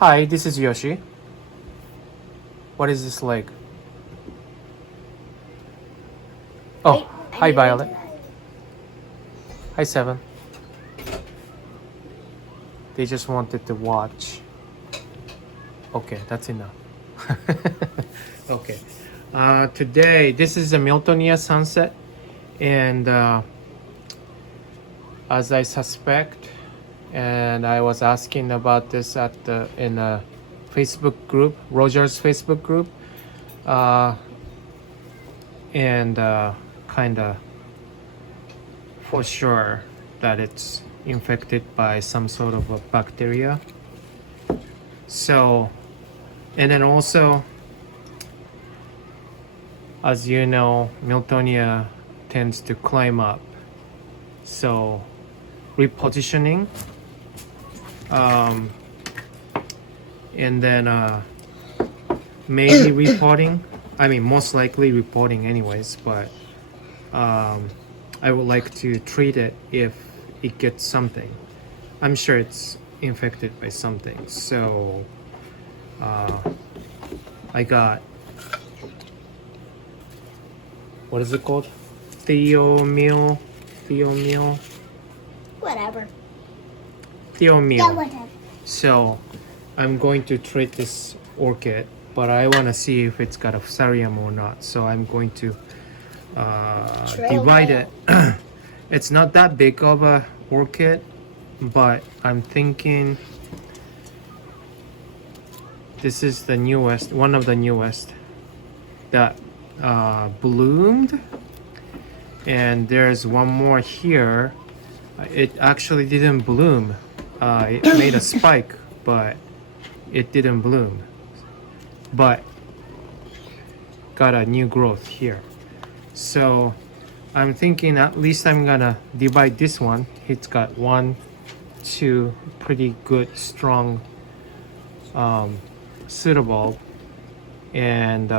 Hi, this is Yoshi. What is this leg? Oh, hi Violet. Hi Seven. They just wanted to watch. Okay, that's enough. Okay. Today, this is the Miltonia Sunset, and as I suspect, and I was asking about this in a Facebook group, Roger's Facebook group, and kind of for sure that it's infected by some sort of a bacteria. So, and then also, as you know, Miltonia tends to climb up. So, repositioning, and then maybe reporting. I mean, most likely reporting anyways, but I would like to treat it if it gets something. I'm sure it's infected by something. So I got, what is it called? Theomil. Whatever. Theomil. Yeah, whatever. So I'm going to treat this orchid, but I want to see if it's got a fusarium or not. So I'm going to divide it. It's not that big of a orchid, but I'm thinking this is the newest, one of the newest that bloomed, and there's one more here. It actually didn't bloom. It made a spike, but it didn't bloom, but got a new growth here. So I'm thinking at least I'm gonna divide this one. It's got 1, 2 pretty good strong pseudobulb, and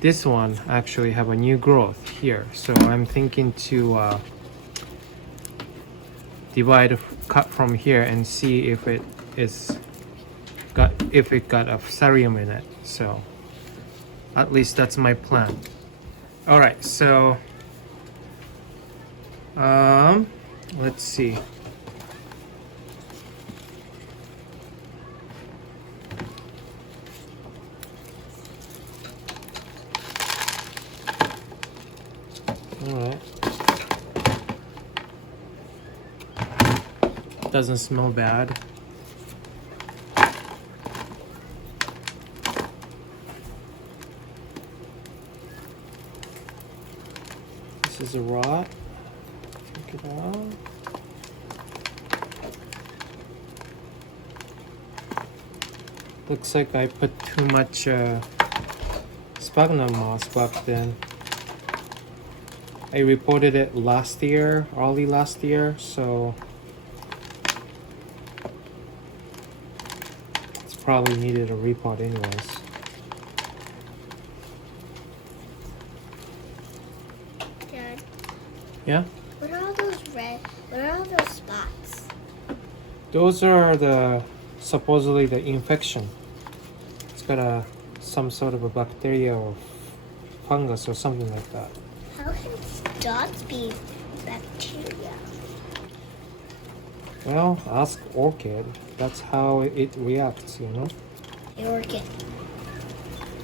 this one actually have a new growth here. So I'm thinking to divide, cut from here and see if it got a fusarium in it. So at least that's my plan. All right, so let's see. All right. Doesn't smell bad. This is a rot. Take it out. Looks like I put too much sphagnum moss back then. I reported it last year, early last year, so it's probably needed a repot anyways. Dad, Yeah? what are all those what are all those spots? Those are supposedly the infection. It's got some sort of a bacteria or fungus or something like that. How can dots be bacteria? Well, ask Orchid. That's how it reacts, you know? The orchid.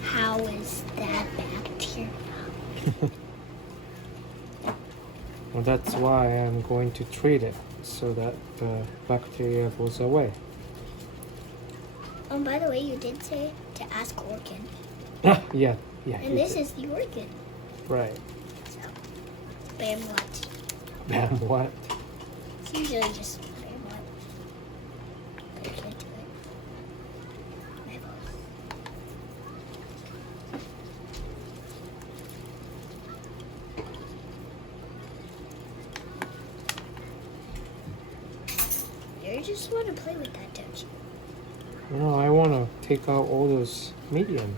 How is that bacteria? Well, that's why I'm going to treat it so that the bacteria goes away. Oh, by the way, you did say to ask orchid. Yeah. And this is the orchid. Right. So, bam what? Bam what? It's usually just bam what. Put it into it. You just want to play with that, don't you? No, I want to take out all those medium.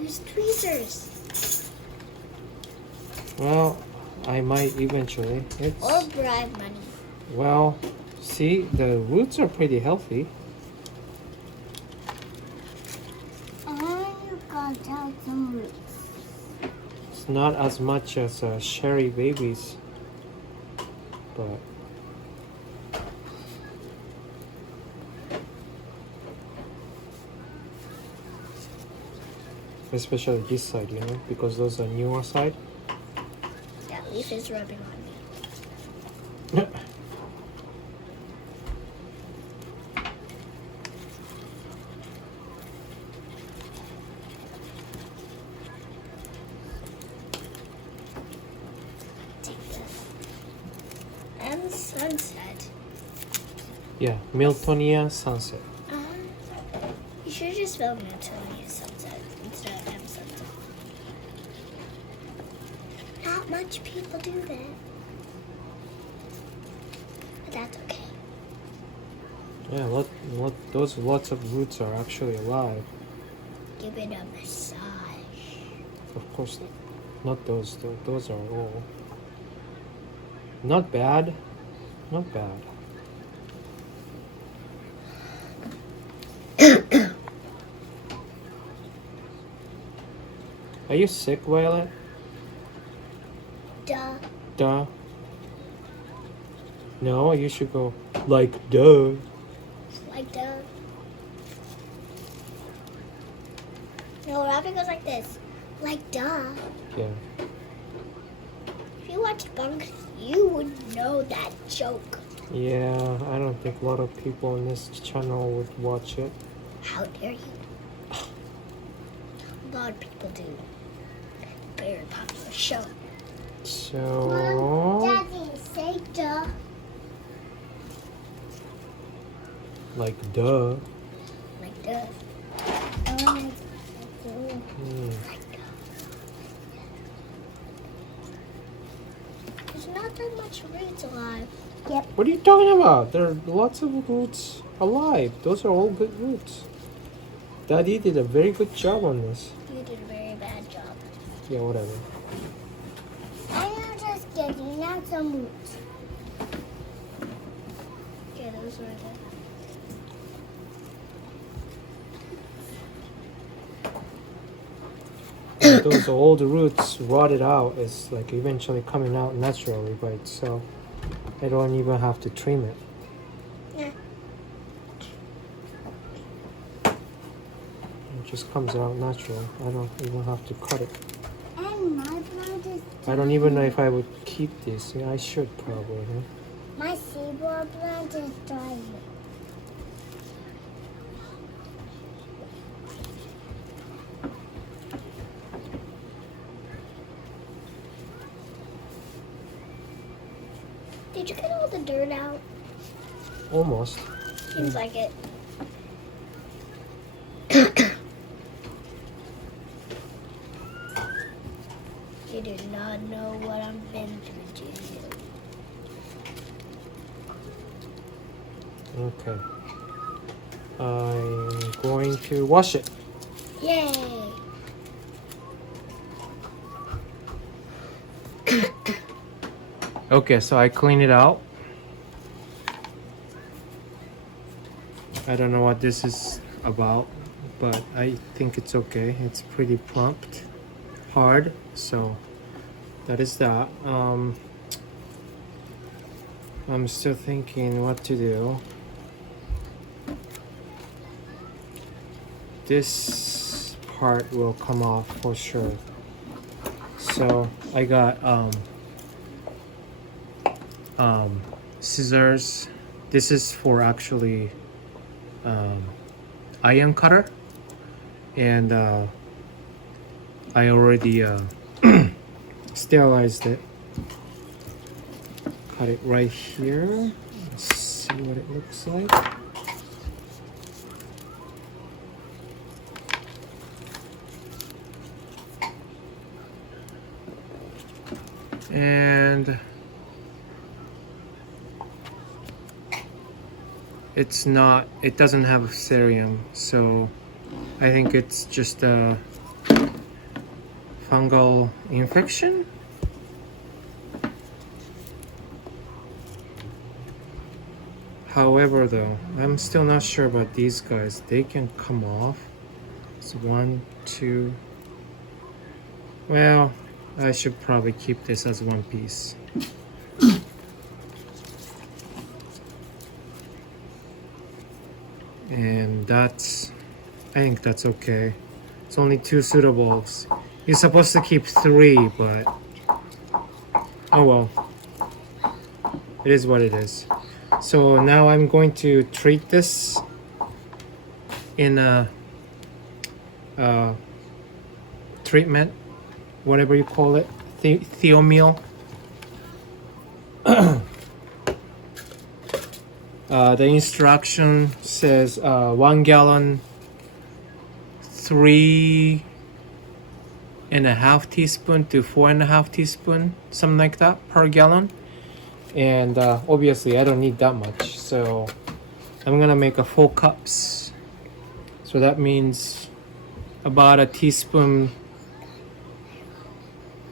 Use tweezers. Well, I might eventually. Or bribe money. Well, see, the roots are pretty healthy. It's not as much as cherry babies, but especially this side, you know, because those are newer side. That leaf is rubbing on me. Take this. And Sunset. Yeah, Miltonia Sunset. You should just spell Miltonia Sunset instead of M Sunset. Not much people do that. But that's okay. Yeah, those lots of roots are actually alive. Give it a massage. Of course, not those though. Those are all not bad, not bad. Are you sick, Violet? Duh. Duh. No, you should go like duh. Like duh. No, Rabbit goes like this. Like duh. Yeah. If you watch Bunks, you would know that joke. Yeah, I don't think a lot of people on this channel would watch it. How dare you? A lot of people do. Very popular show. So Daddy, say duh. like duh. Like duh. There's not that much roots alive. Yep. What are you talking about? There are lots of roots alive. Those are all good roots. Daddy did a very good job on this. You did a very bad job. Yeah, whatever. I am just getting out some roots. Okay, those were the... Those old roots rotted out is like eventually coming out naturally by itself. I don't even have to trim it. Yeah. It just comes out natural. I don't even have to cut it. And my plant is... I don't even know if I would keep this. Yeah, I should probably. Huh? My seaboard plant is dying. Did you get all the dirt out? Almost. Seems like it. You do not know what I've been through, do you? Okay. I'm going to wash it. Yay! Okay, so I clean it out. I don't know what this is about, but I think it's okay. It's pretty plumped, hard, so that is that. I'm still thinking what to do. This part will come off for sure. So I got scissors. This is for actually iron cutter, and I already sterilized it. Cut it right here. Let's see what it looks like. And it's not, it doesn't have cerium, so I think it's just a fungal infection. However though, I'm still not sure about these guys. They can come off. It's 1, 2. Well, I should probably keep this as one piece. And that's, I think that's okay. It's only 2 suitables. You're supposed to keep 3, but oh well. It is what it is. So now I'm going to treat this in a treatment, whatever you call it, theomeal. The instruction says 1 gallon, 3.5 teaspoon to 4.5 teaspoon, something like that per gallon. And obviously I don't need that much, so I'm gonna make a 4 cups. So that means about a teaspoon.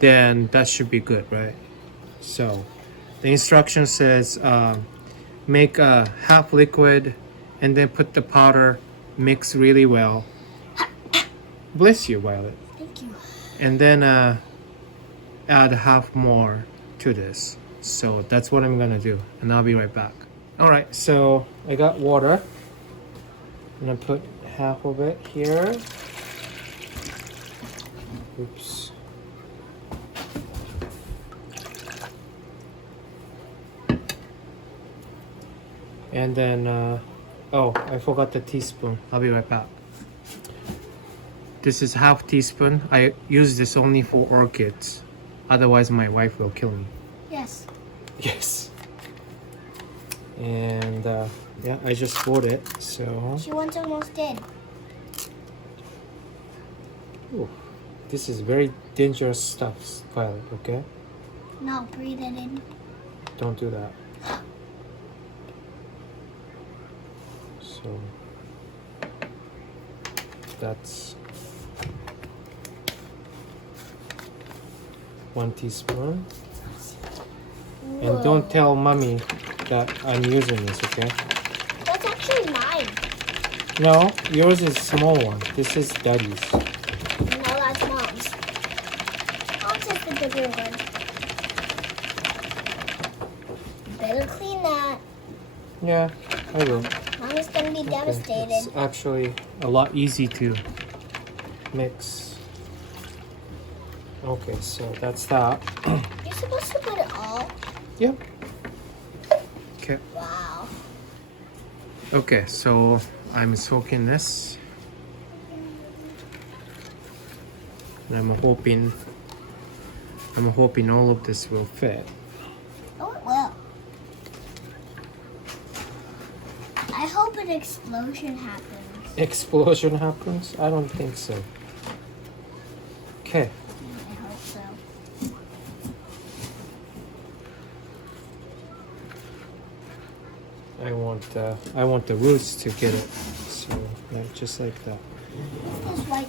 Then that should be good, right? So the instruction says make a half liquid and then put the powder, mix really well. Bless you, Violet. Thank you. And then add half more to this. So that's what I'm gonna do, and I'll be right back. All right, so I got water. I'm gonna put half of it here. Oops. And then, oh, I forgot the teaspoon. I'll be right back. This is half teaspoon. I use this only for orchids. Otherwise, my wife will kill me. Yes. Yes. And yeah, I just bought it, so. She once almost did. Ooh, this is very dangerous stuff, Violet, okay? No, breathe it in. Don't do that. So, that's 1 teaspoon. And don't tell mommy that I'm using this, okay? That's actually mine. No, yours is small one. This is daddy's. No, that's mom's. Mom's is the bigger one. Better clean that. Yeah, I will. Mommy's gonna be devastated. It's actually a lot easy to mix. Okay, so that's that. You're supposed to put it all? Yep. Okay. Wow. Okay, so I'm soaking this. And I'm hoping all of this will fit. Oh, it will. I hope an explosion happens. Explosion happens? I don't think so. Okay. I hope so. I want the roots to get it. So yeah, just like that. This white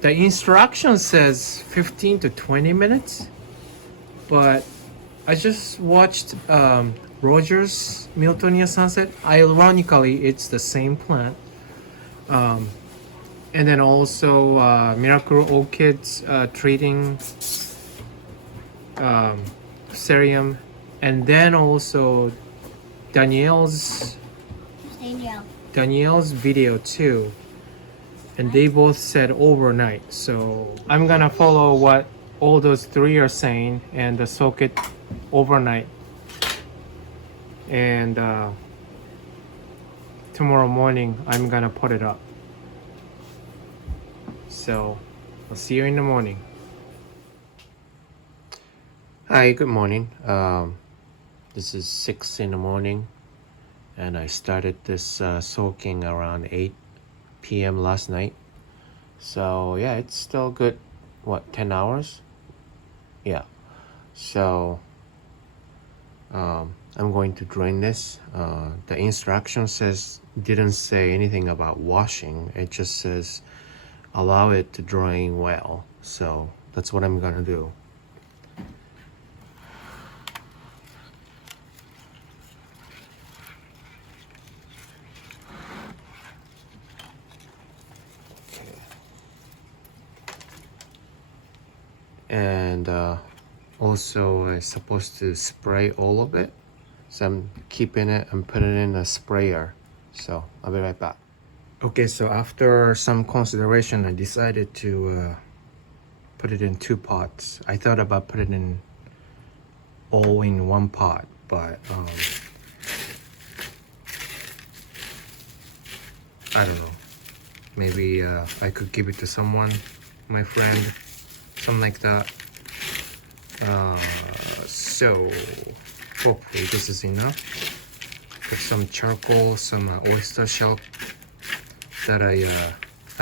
The instruction says 15 to 20 minutes, but I just watched Roger's Miltonia Sunset. Ironically, it's the same plant. And then also Miracle Orchids treating Cerium, and then also Danielle's video too. And they both said overnight. So I'm gonna follow what all those 3 are saying and soak it overnight. And tomorrow morning I'm gonna put it up. So I'll see you in the morning. Hi, good morning. This is 6 in the morning, and I started this soaking around 8 p.m. last night. So yeah, it's still good. What, 10 hours? Yeah. So I'm going to drain this. The instruction didn't say anything about washing. It just says allow it to drain well. So that's what I'm gonna do. and also I'm supposed to spray all of it. So I'm keeping it and putting it in a sprayer. So I'll be right back. Okay, so after some consideration, I decided to put it in 2 pots. I thought about putting it in all in 1 pot, but I don't know. Maybe I could give it to someone, my friend, something like that. So hopefully this is enough. Put some charcoal, some oyster shell that I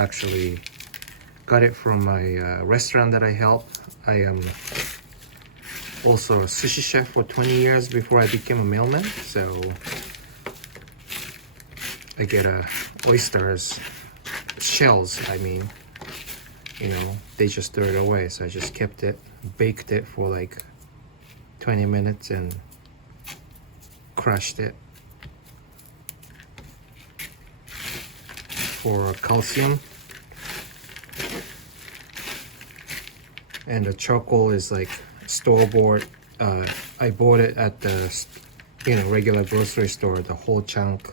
actually got it from my restaurant that I help. I am also a sushi chef for 20 years before I became a mailman, so I get oysters, shells, I mean, you know, they just throw it away, so I just kept it, baked it for like 20 minutes and crushed it for calcium. And the charcoal is like store-bought. I bought it at the regular grocery store, the whole chunk.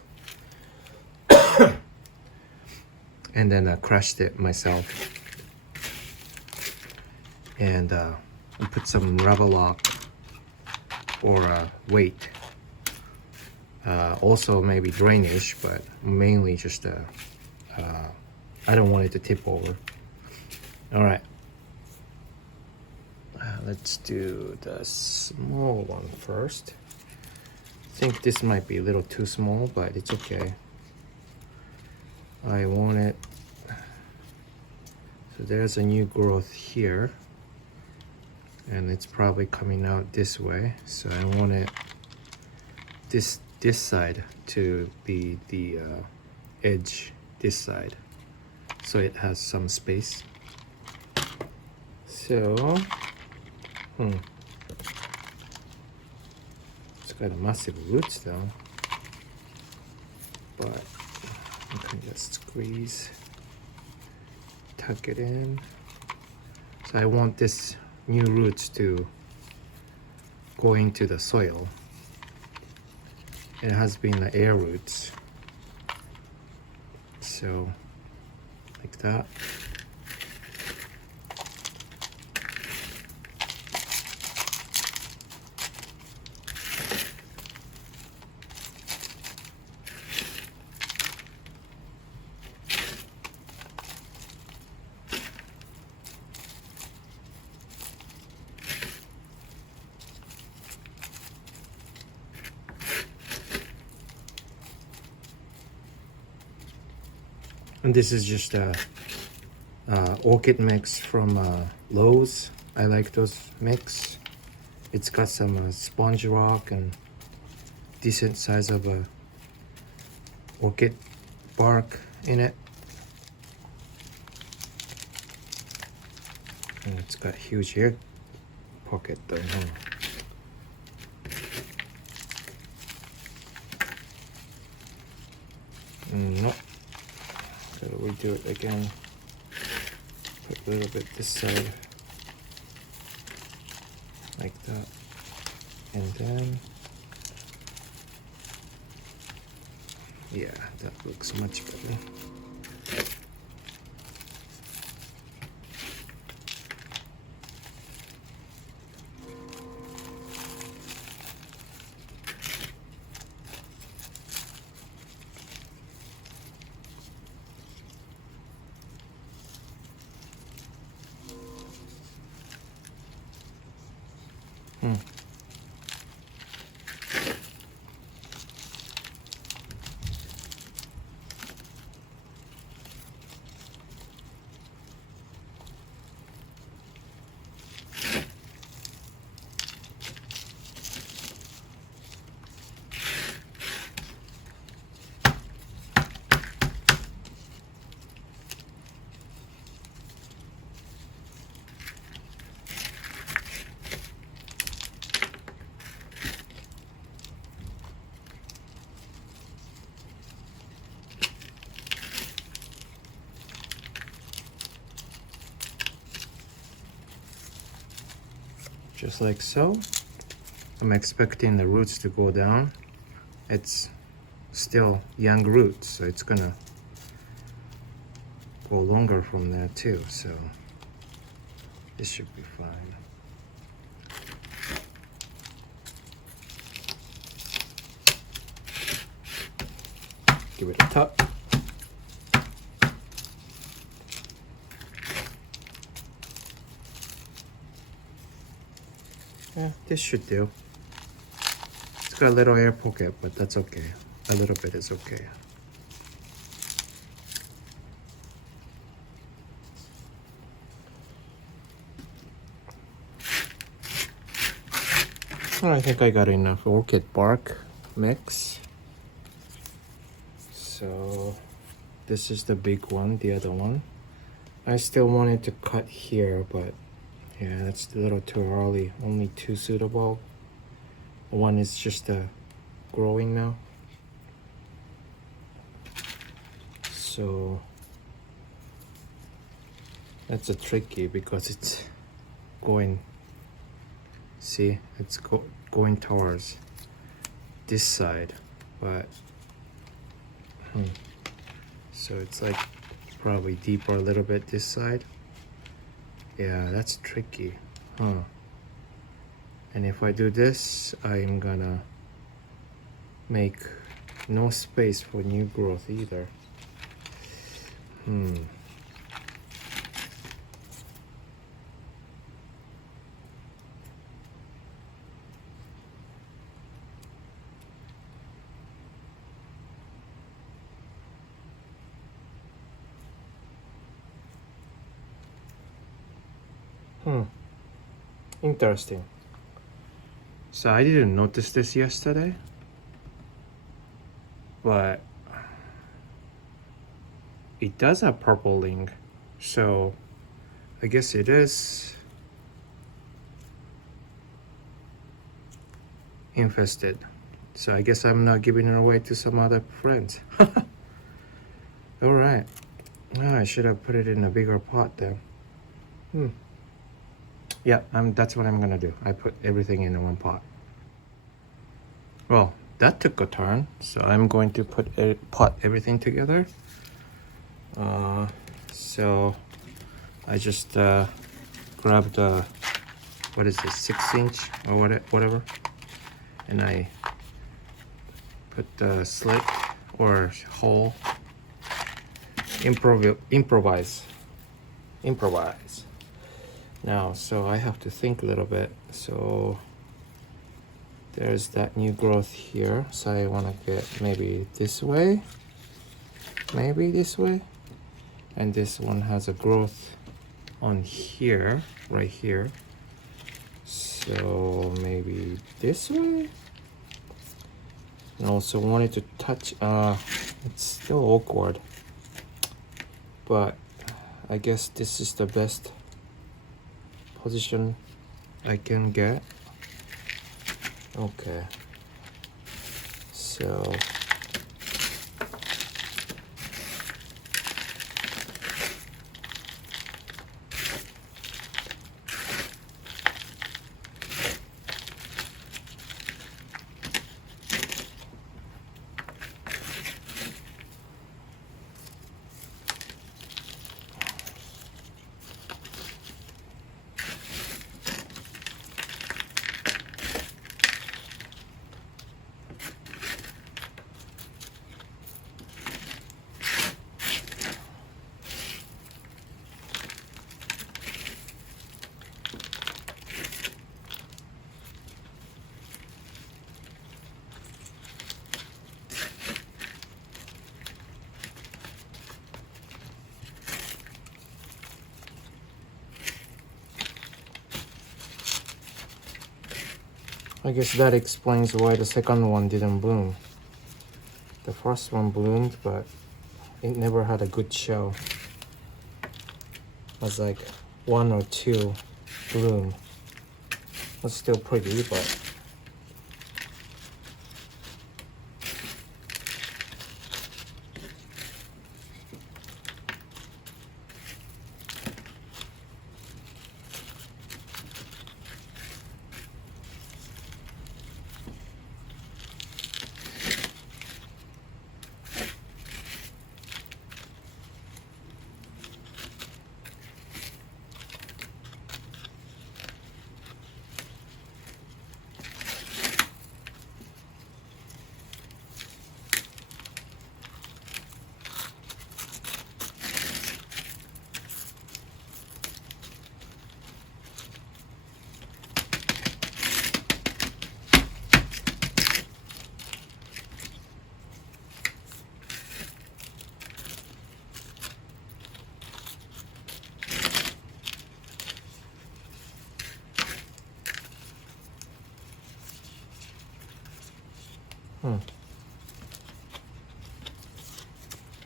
And then I crushed it myself. And I put some rubber lock or weight. Also maybe drainage, but mainly just I don't want it to tip over. All right. Let's do the small one first. I think this might be a little too small, but it's okay. I want it. So there's a new growth here, and it's probably coming out this way. So I want it this side to be the edge this side, so it has some space. So it's got a massive roots though, but I can just squeeze, tuck it in. So I want this new roots to go into the soil. It has been the air roots, so like that. And this is just a orchid mix from Lowe's. I like those mix. It's got some sponge rock and decent size of orchid bark in it. And it's got huge air pocket though, huh? Nope. Gotta redo it again. Put a little bit this side, like that, and then, yeah, that looks much better. just like so. I'm expecting the roots to go down. It's still young roots, so it's gonna go longer from there too, so this should be fine. Give it a tap. Yeah, this should do. It's got a little air pocket, but that's okay. A little bit is okay. I think I got enough orchid bark mix. So this is the big one, the other one. I still wanted to cut here, but yeah, that's a little too early. Only 2 suitable. One is just growing now. So that's a tricky because it's going, see, it's going towards this side, but so it's like probably deeper a little bit this side. Yeah, that's tricky, huh? And if I do this, I'm gonna make no space for new growth either. Interesting. So I didn't notice this yesterday, but it does have purpling, so I guess it is infested. So I guess I'm not giving it away to some other friends. All right. I should have put it in a bigger pot then. Yeah, that's what I'm gonna do. I put everything in one pot. Well, that took a turn, so I'm going to pot everything together. So I just grabbed what is this, 6-inch or whatever, and I put the slit or hole. Improvise. Now, so I have to think a little bit. So there's that new growth here, so I want to get maybe this way, and this one has a growth on here, right here, so maybe this way. And also wanted to touch, it's still awkward, but I guess this is the best position I can get. Okay, so I guess that explains why the second one didn't bloom. The first one bloomed, but it never had a good show. It was like 1 or 2 bloom. It's still pretty, but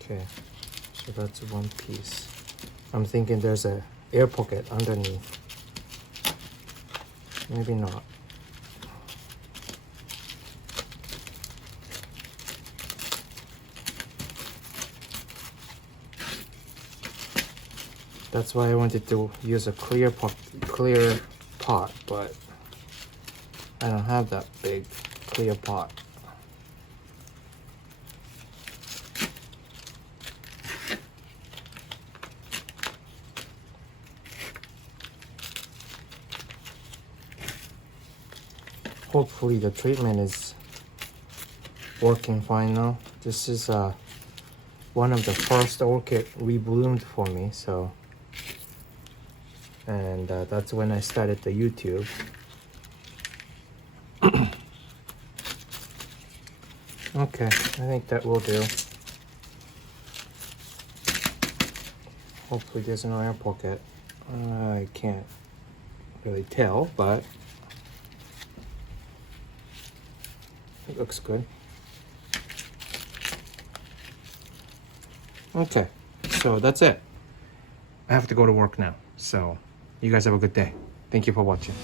Okay, so that's one piece. I'm thinking there's a air pocket underneath. Maybe not. That's why I wanted to use a clear pot, but I don't have that big clear pot. Hopefully the treatment is working fine now. This is one of the first orchid rebloomed for me, so, and that's when I started the YouTube. Okay, I think that will do. Hopefully there's no air pocket. I can't really tell, but it looks good. Okay, so that's it. I have to go to work now. So you guys have a good day. Thank you for watching.